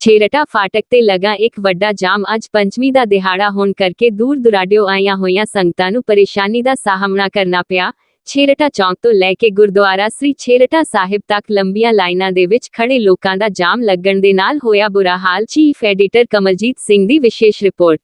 ਛੇਹਰਟਾ ਫਾਟਕ ਤੇ ਲੱਗਾ ਇੱਕ ਵੱਡਾ ਜਾਮ। ਅੱਜ ਪੰਚਮੀ ਦਾ ਦਿਹਾੜਾ ਹੋਣ ਕਰਕੇ ਦੂਰ ਦੁਰਾਡਿਓਂ ਆਈਆਂ ਹੋਈਆਂ ਸੰਗਤਾਂ ਨੂੰ ਪਰੇਸ਼ਾਨੀ ਦਾ ਸਾਹਮਣਾ ਕਰਨਾ ਪਿਆ। ਛੇਹਰਟਾ ਚੌਂਕ ਤੋਂ ਲੈ ਕੇ ਗੁਰਦੁਆਰਾ ਸ੍ਰੀ ਛੇਹਰਟਾ ਸਾਹਿਬ ਤੱਕ ਲੰਬੀਆਂ ਲਾਈਨਾਂ ਦੇ ਵਿੱਚ ਖੜੇ ਲੋਕਾਂ ਦਾ ਜਾਮ ਲੱਗਣ ਦੇ ਨਾਲ ਹੋਇਆ ਬੁਰਾ ਹਾਲ। ਚੀਫ ਐਡੀਟਰ ਕਮਲਜੀਤ ਸਿੰਘ ਦੀ ਵਿਸ਼ੇਸ਼ ਰਿਪੋਰਟ।